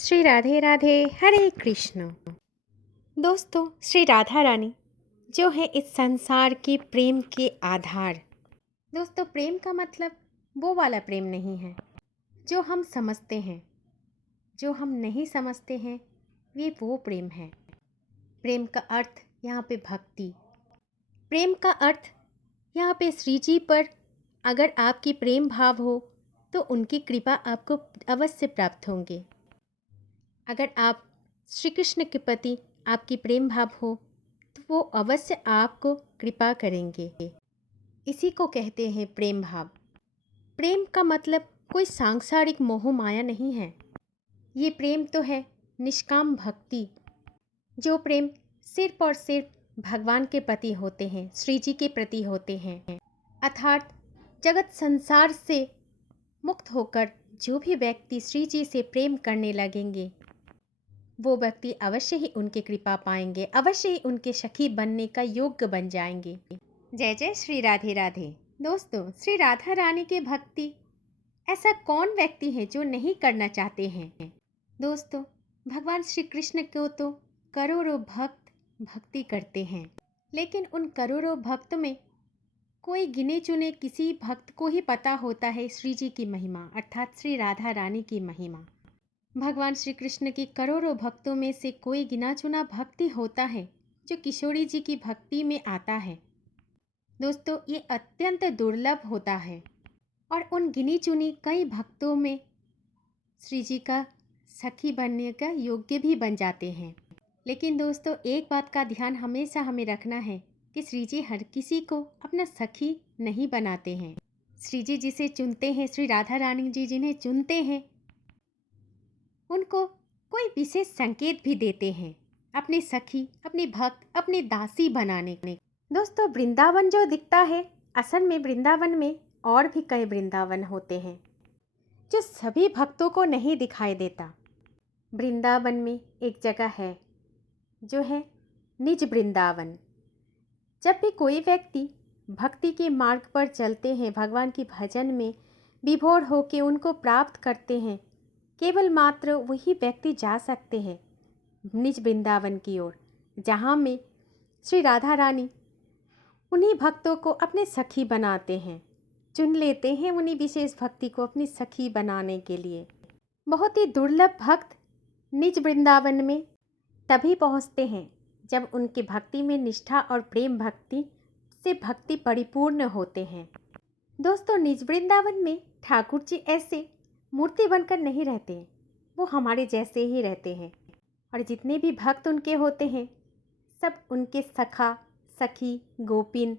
श्री राधे राधे हरे कृष्ण। दोस्तों, श्री राधा रानी जो है इस संसार के प्रेम के आधार। दोस्तों, प्रेम का मतलब वो वाला प्रेम नहीं है जो हम समझते हैं। जो हम नहीं समझते हैं ये वो प्रेम है। प्रेम का अर्थ यहाँ पे भक्ति। प्रेम का अर्थ यहाँ पे श्री जी पर अगर आपकी प्रेम भाव हो तो उनकी कृपा आपको अवश्य प्राप्त होंगे। अगर आप श्री कृष्ण के प्रति आपकी प्रेम भाव हो तो वो अवश्य आपको कृपा करेंगे। इसी को कहते हैं प्रेम भाव। प्रेम का मतलब कोई सांसारिक मोह माया नहीं है। ये प्रेम तो है निष्काम भक्ति। जो प्रेम सिर्फ और सिर्फ भगवान के प्रति होते हैं, श्री जी के प्रति होते हैं। अर्थात जगत संसार से मुक्त होकर जो भी व्यक्ति श्री जी से प्रेम करने लगेंगे वो व्यक्ति अवश्य ही उनकी कृपा पाएंगे, अवश्य ही उनके सखी बनने का योग्य बन जाएंगे। जय जय श्री राधे राधे। दोस्तों, श्री राधा रानी के भक्ति ऐसा कौन व्यक्ति है जो नहीं करना चाहते हैं। दोस्तों, भगवान श्री कृष्ण को तो करोड़ों भक्त भक्ति करते हैं, लेकिन उन करोड़ों भक्त में कोई गिने चुने किसी भक्त को ही पता होता है श्री जी की महिमा, अर्थात श्री राधा रानी की महिमा। भगवान श्री कृष्ण की करोड़ों भक्तों में से कोई गिना चुना भक्ति होता है जो किशोरी जी की भक्ति में आता है। दोस्तों, ये अत्यंत दुर्लभ होता है और उन गिनी चुनी कई भक्तों में श्री जी का सखी बनने का योग्य भी बन जाते हैं। लेकिन दोस्तों, एक बात का ध्यान हमेशा हमें रखना है कि श्री जी हर किसी को अपना सखी नहीं बनाते हैं। श्री जी जिसे चुनते हैं, श्री राधा रानी जी जिन्हें चुनते हैं, उनको कोई विशेष संकेत भी देते हैं अपनी सखी, अपनी भक्त, अपनी दासी बनाने के। दोस्तों, वृंदावन जो दिखता है, असल में वृंदावन में और भी कई वृंदावन होते हैं जो सभी भक्तों को नहीं दिखाई देता। वृंदावन में एक जगह है जो है निज वृंदावन। जब भी कोई व्यक्ति भक्ति के मार्ग पर चलते हैं, भगवान की भजन में विभोर होकर उनको प्राप्त करते हैं, केवल मात्र वही व्यक्ति जा सकते हैं निज वृंदावन की ओर, जहाँ में श्री राधा रानी उन्हीं भक्तों को अपने सखी बनाते हैं, चुन लेते हैं उन्हीं विशेष भक्ति को अपनी सखी बनाने के लिए। बहुत ही दुर्लभ भक्त निज वृंदावन में तभी पहुँचते हैं जब उनकी भक्ति में निष्ठा और प्रेम भक्ति से भक्ति परिपूर्ण होते हैं। दोस्तों, निज वृंदावन में ठाकुर जी ऐसे मूर्ति बनकर नहीं रहते, वो हमारे जैसे ही रहते हैं और जितने भी भक्त उनके होते हैं सब उनके सखा, सखी, गोपिन,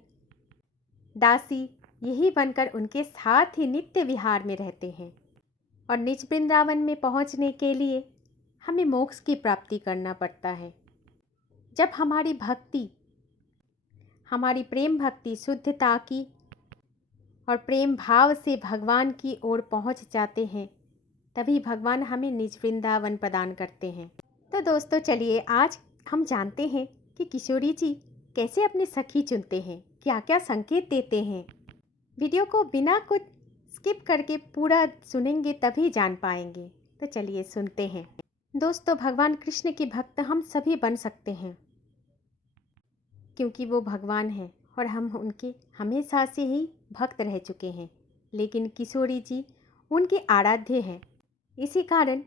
दासी यही बनकर उनके साथ ही नित्य विहार में रहते हैं। और निज वृंदावन में पहुंचने के लिए हमें मोक्ष की प्राप्ति करना पड़ता है। जब हमारी भक्ति, हमारी प्रेम भक्ति शुद्धता की और प्रेम भाव से भगवान की ओर पहुंच जाते हैं, तभी भगवान हमें निज वृंदावन प्रदान करते हैं। तो दोस्तों, चलिए आज हम जानते हैं कि किशोरी जी कैसे अपनी सखी चुनते हैं, क्या क्या संकेत देते हैं। वीडियो को बिना कुछ स्किप करके पूरा सुनेंगे तभी जान पाएंगे। तो चलिए सुनते हैं। दोस्तों, भगवान कृष्ण के भक्त हम सभी बन सकते हैं क्योंकि वो भगवान हैं और हम उनके हमेशा से ही भक्त रह चुके हैं, लेकिन किशोरी जी उनके आराध्य हैं। इसी कारण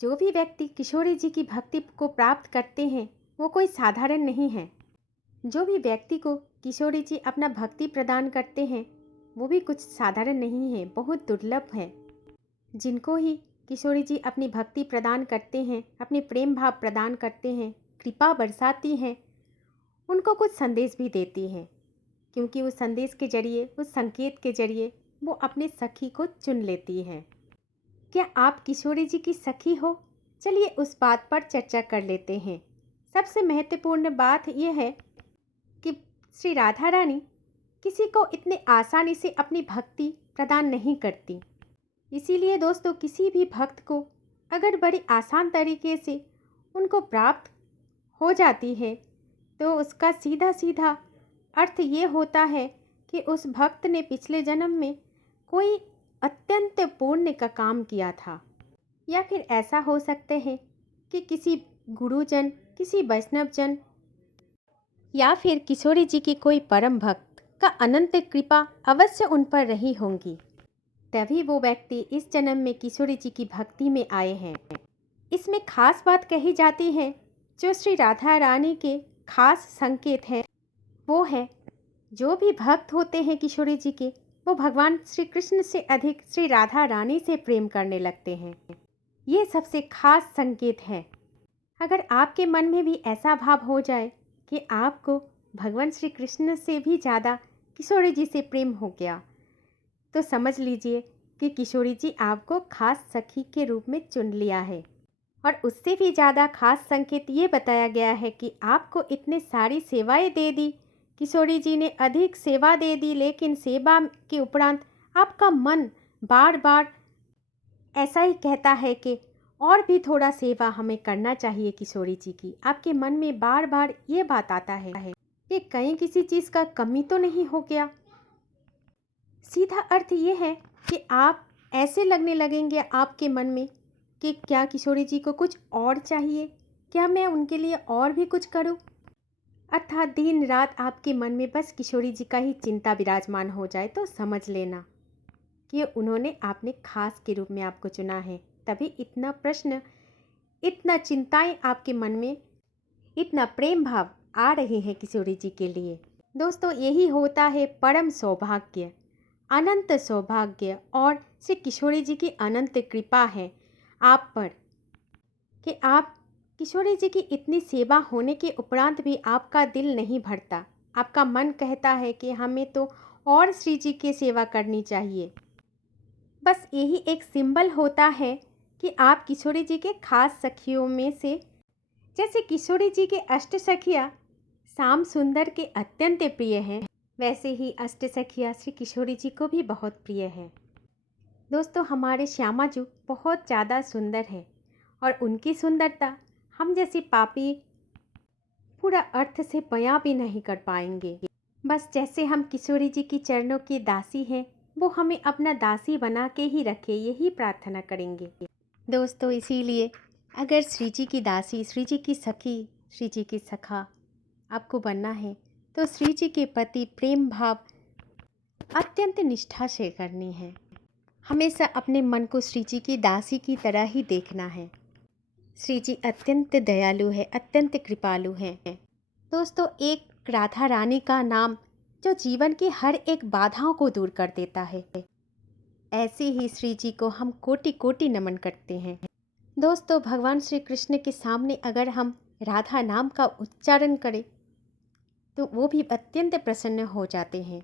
जो भी व्यक्ति किशोरी जी की भक्ति को प्राप्त करते हैं वो कोई साधारण नहीं है। जो भी व्यक्ति को किशोरी जी अपना भक्ति प्रदान करते हैं वो भी कुछ साधारण नहीं है, बहुत दुर्लभ है। जिनको ही किशोरी जी अपनी भक्ति प्रदान करते हैं, अपने प्रेम भाव प्रदान करते हैं, कृपा बरसाती हैं, उनको कुछ संदेश भी देती हैं, क्योंकि उस संदेश के जरिए, उस संकेत के जरिए वो अपने सखी को चुन लेती है। क्या आप किशोरी जी की सखी हो? चलिए उस बात पर चर्चा कर लेते हैं। सबसे महत्वपूर्ण बात यह है कि श्री राधा रानी किसी को इतने आसानी से अपनी भक्ति प्रदान नहीं करती। इसीलिए दोस्तों, किसी भी भक्त को अगर बड़ी आसान तरीके से उनको प्राप्त हो जाती है तो उसका सीधा सीधा अर्थ ये होता है कि उस भक्त ने पिछले जन्म में कोई अत्यंत पुण्य का काम किया था या फिर ऐसा हो सकते हैं कि किसी गुरुजन, किसी वैष्णवजन या फिर किशोरी जी की कोई परम भक्त का अनंत कृपा अवश्य उन पर रही होंगी, तभी वो व्यक्ति इस जन्म में किशोरी जी की भक्ति में आए हैं। इसमें खास बात कही जाती है, जो श्री राधा रानी के खास संकेत है, वो है जो भी भक्त होते हैं किशोरी जी के, वो भगवान श्री कृष्ण से अधिक श्री राधा रानी से प्रेम करने लगते हैं। ये सबसे खास संकेत है। अगर आपके मन में भी ऐसा भाव हो जाए कि आपको भगवान श्री कृष्ण से भी ज़्यादा किशोरी जी से प्रेम हो गया, तो समझ लीजिए कि किशोरी जी आपको खास सखी के रूप में चुन लिया है। और उससे भी ज़्यादा खास संकेत ये बताया गया है कि आपको इतने सारी सेवाएं दे दी, किशोरी जी ने अधिक सेवा दे दी, लेकिन सेवा के उपरांत आपका मन बार बार ऐसा ही कहता है कि और भी थोड़ा सेवा हमें करना चाहिए किशोरी जी की। आपके मन में बार बार ये बात आता है कि कहीं किसी चीज़ का कमी तो नहीं हो गया। सीधा अर्थ ये है कि आप ऐसे लगने लगेंगे आपके मन में कि क्या किशोरी जी को कुछ और चाहिए, क्या मैं उनके लिए और भी कुछ करूं। अर्थात दिन रात आपके मन में बस किशोरी जी का ही चिंता विराजमान हो जाए तो समझ लेना कि उन्होंने आपने खास के रूप में आपको चुना है। तभी इतना प्रश्न, इतना चिंताएं आपके मन में, इतना प्रेम भाव आ रहे हैं किशोरी जी के लिए। दोस्तों, यही होता है परम सौभाग्य, अनंत सौभाग्य और श्री किशोरी जी की अनंत कृपा है आप पर कि आप किशोरी जी की इतनी सेवा होने के उपरांत भी आपका दिल नहीं भरता। आपका मन कहता है कि हमें तो और श्री जी की सेवा करनी चाहिए। बस यही एक सिंबल होता है कि आप किशोरी जी के खास सखियों में से, जैसे किशोरी जी के अष्ट सखिया श्याम सुंदर के अत्यंत प्रिय हैं, वैसे ही अष्ट सखिया श्री किशोरी जी को भी बहुत प्रिय है। दोस्तों, हमारे श्यामा जी बहुत ज़्यादा सुंदर है और उनकी सुंदरता हम जैसी पापी पूरा अर्थ से बयां भी नहीं कर पाएंगे। बस जैसे हम किशोरी जी की चरणों की दासी हैं, वो हमें अपना दासी बना के ही रखे, यही प्रार्थना करेंगे। दोस्तों, इसीलिए अगर श्री जी की दासी, श्री जी की सखी, श्री जी की सखा आपको बनना है तो श्री जी के प्रति प्रेम भाव अत्यंत निष्ठा से करनी है। हमेशा अपने मन को श्री जी की दासी की तरह ही देखना है। श्री जी अत्यंत दयालु है, अत्यंत कृपालु है। दोस्तों, एक राधा रानी का नाम जो जीवन की हर एक बाधाओं को दूर कर देता है, ऐसे ही श्री जी को हम कोटि कोटि नमन करते हैं। दोस्तों, भगवान श्री कृष्ण के सामने अगर हम राधा नाम का उच्चारण करें तो वो भी अत्यंत प्रसन्न हो जाते हैं।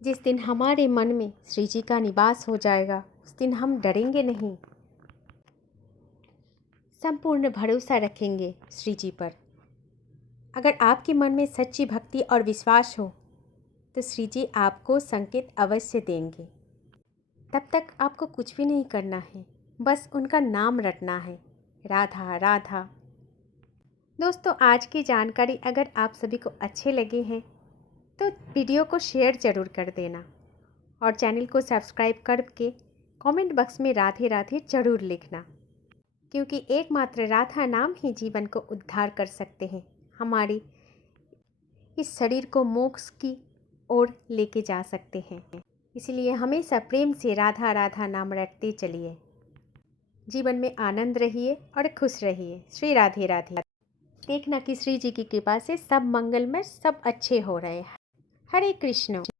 जिस दिन हमारे मन में श्री जी का निवास हो जाएगा, उस दिन हम डरेंगे नहीं, संपूर्ण भरोसा रखेंगे श्री जी पर। अगर आपके मन में सच्ची भक्ति और विश्वास हो तो श्री जी आपको संकेत अवश्य देंगे। तब तक आपको कुछ भी नहीं करना है, बस उनका नाम रटना है, राधा राधा। दोस्तों, आज की जानकारी अगर आप सभी को अच्छे लगे हैं तो वीडियो को शेयर ज़रूर कर देना और चैनल को सब्सक्राइब करके कमेंट बॉक्स में राधे राधे ज़रूर लिखना, क्योंकि एकमात्र राधा नाम ही जीवन को उद्धार कर सकते हैं, हमारी इस शरीर को मोक्ष की ओर लेके जा सकते हैं। इसलिए हमेशा प्रेम से राधा राधा नाम रटते चलिए। जीवन में आनंद रहिए और खुश रहिए। श्री राधे राधे। देखना कि श्री जी की कृपा से सब मंगलमय, सब अच्छे हो रहे हैं। हरे कृष्ण।